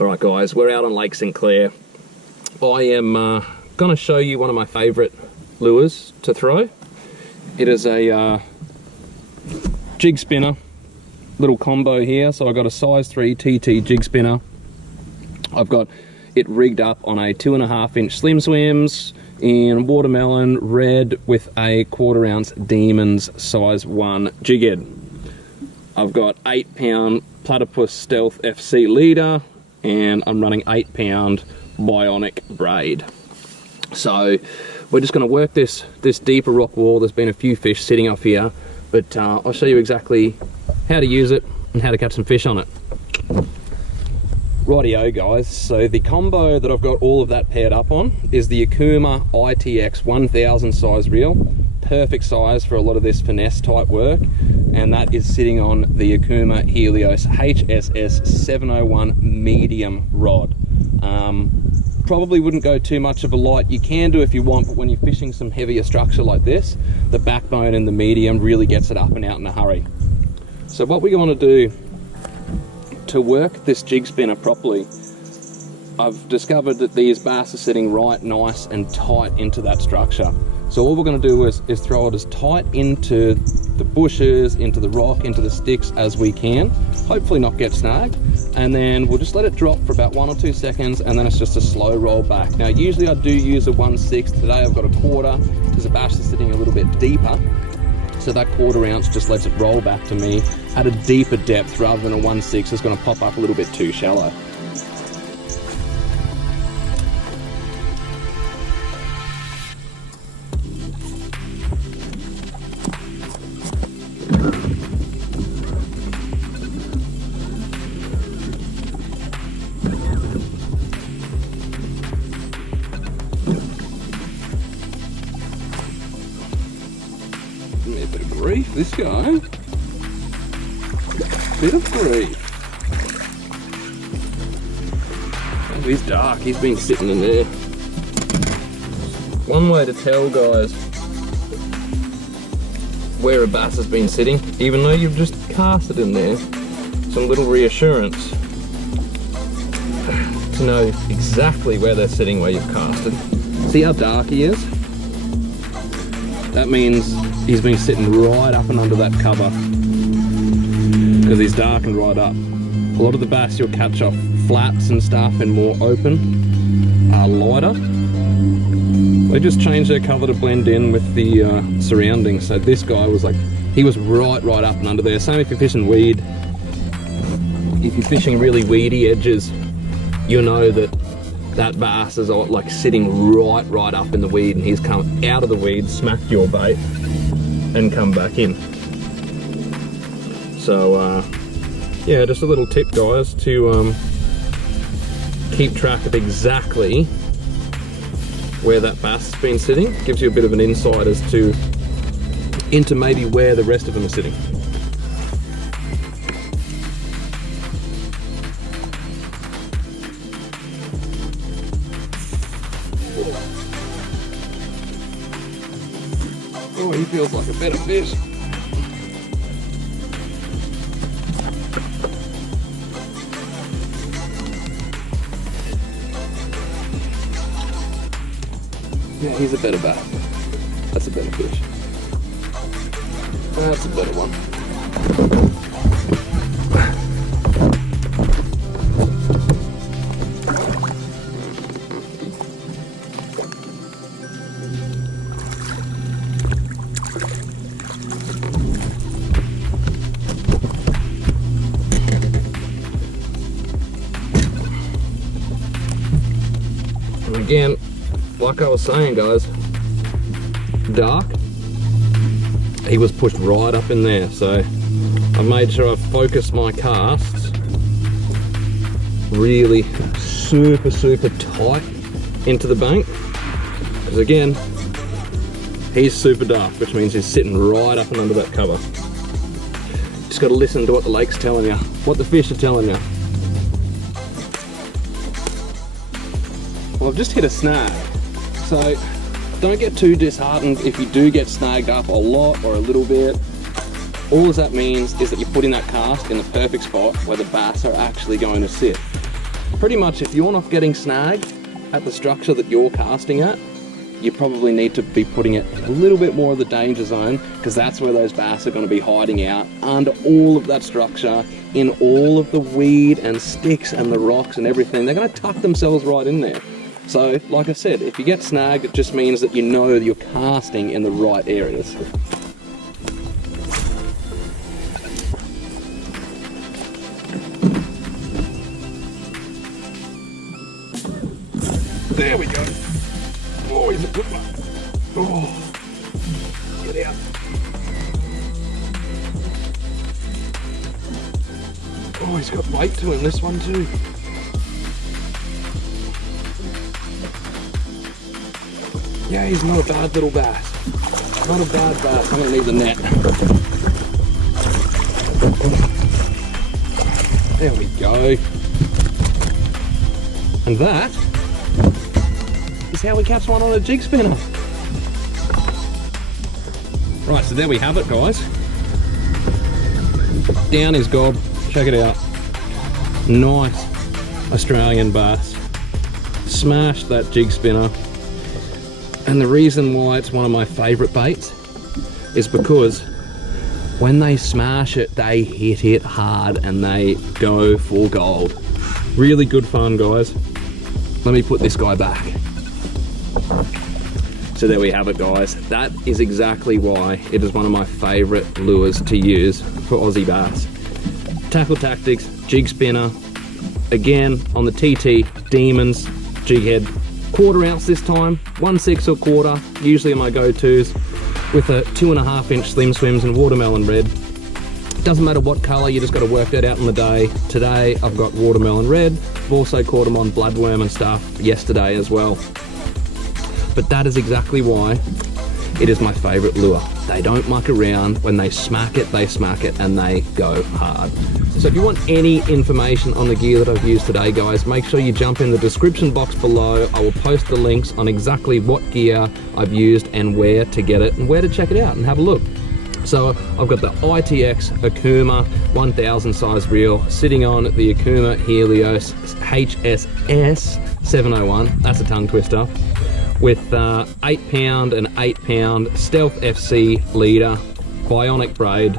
Alright guys, we're out on Lake St Clair. I am going to show you one of my favourite lures to throw. It is a jig spinner, little combo here. So I've got a size 3 TT Jig Spinner. I've got it rigged up on a 2.5 inch Slim Swims in watermelon red with a 1/4 ounce Demons size 1 jig head. I've got 8 pound Platypus Stealth FC leader, and I'm running 8 pound bionic braid. So we're just going to work this deeper rock wall. There's been a few fish sitting off here, but I'll show you exactly how to use it and how to catch some fish on it. Rightio guys, so the combo that I've got all of that paired up on is the Akuma ITX 1000 size reel. Perfect size for a lot of this finesse type work, and that is sitting on the Akuma Helios HSS 701 medium rod. Probably wouldn't go too much of a light. You can do if you want, but when you're fishing some heavier structure like this, the backbone in the medium really gets it up and out in a hurry. So what we want to do to work this jig spinner properly, I've discovered that these bass are sitting right nice and tight into that structure. So all we're going to do is throw it as tight into the bushes, into the rock, into the sticks as we can. Hopefully not get snagged. And then we'll just let it drop for about 1 or 2 seconds, and then it's just a slow roll back. Now usually I do use a 1/6. Today I've got a 1/4 because the bass is sitting a little bit deeper. So that 1/4 ounce just lets it roll back to me at a deeper depth rather than a 1/6 is going to pop up a little bit too shallow. A bit of grief, this guy. Bit of grief. Oh, he's dark, he's been sitting in there. One way to tell, guys, where a bass has been sitting, even though you've just cast it in there, some little reassurance to know exactly where they're sitting where you've casted. See how dark he is? That means he's been sitting right up and under that cover because he's darkened right up. A lot of the bass you'll catch off flats and stuff and more open are lighter. They just change their cover to blend in with the surroundings. So this guy was like, he was right up and under there. Same if you're fishing weed. If you're fishing really weedy edges, you'll know that that bass is like sitting right up in the weed, and he's come out of the weed, smacked your bait, and come back in. So yeah, just a little tip, guys, to keep track of exactly where that bass has been sitting. Gives you a bit of an insight as to into maybe where the rest of them are sitting. Oh, he feels like a better fish. Yeah, he's a better bass. That's a better fish. That's a better one. And again, like I was saying, guys, dark, he was pushed right up in there. So I made sure I focused my casts really super tight into the bank, because again, he's super dark, which means he's sitting right up and under that cover. Just got to listen to what the lake's telling you, what the fish are telling you. Well, I've just hit a snag, so don't get too disheartened if you do get snagged up a lot or a little bit. All that means is that you're putting that cast in the perfect spot where the bass are actually going to sit. pretty much if you're not getting snagged at the structure that you're casting at, you probably need to be putting it in a little bit more of the danger zone, because that's where those bass are going to be hiding out under all of that structure, in all of the weed and sticks and the rocks and everything. They're going to tuck themselves right in there. So, like I said, if you get snagged, it just means that you know that you're casting in the right areas. There we go. Oh, he's a good one. Oh, get out. Oh, he's got weight to him, this one too. Yeah, he's not a bad little bass. Not a bad bass. I'm gonna need the net. There we go. And that is how we catch one on a jig spinner. Right, so there we have it, guys. Down his gob. Check it out. Nice Australian bass. Smashed that jig spinner. And the reason why it's one of my favourite baits is because when they smash it, they hit it hard and they go for gold. Really good fun, guys. Let me put this guy back. So there we have it, guys. That is exactly why it is one of my favourite lures to use for Aussie bass. Tackle Tactics jig spinner, again on the TT Demons jig head, 1/4 ounce this time, 1/6 or 1/4, usually are my go-tos, with a 2.5 inch slim swims and watermelon red. Doesn't matter what colour, you just got to work that out in the day. Today I've got watermelon red. I've also caught them on bloodworm and stuff yesterday as well. But that is exactly why it is my favourite lure. They don't muck around. When they smack it, and they go hard. So if you want any information on the gear that I've used today, guys, make sure you jump in the description box below. I will post the links on exactly what gear I've used and where to get it and where to check it out and have a look. So I've got the ITX Okuma 1000 size reel sitting on the Okuma Helios HSS 701. That's a tongue twister. With 8 pound and 8 pound Stealth FC leader, bionic braid,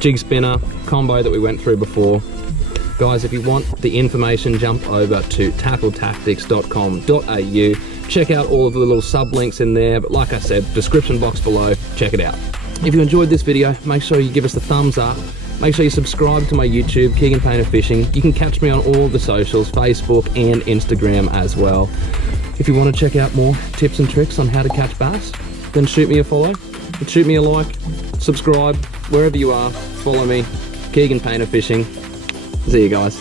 jig spinner combo that we went through before. Guys, if you want the information, jump over to tackletactics.com.au. Check out all of the little sub links in there, but like I said, description box below, check it out. If you enjoyed this video, make sure you give us a thumbs up. Make sure you subscribe to my YouTube, Keeghan Painter Fishing. You can catch me on all the socials, Facebook and Instagram as well. If you want to check out more tips and tricks on how to catch bass, then shoot me a follow, shoot me a like, subscribe, wherever you are, follow me, Keeghan Painter Fishing. See you guys.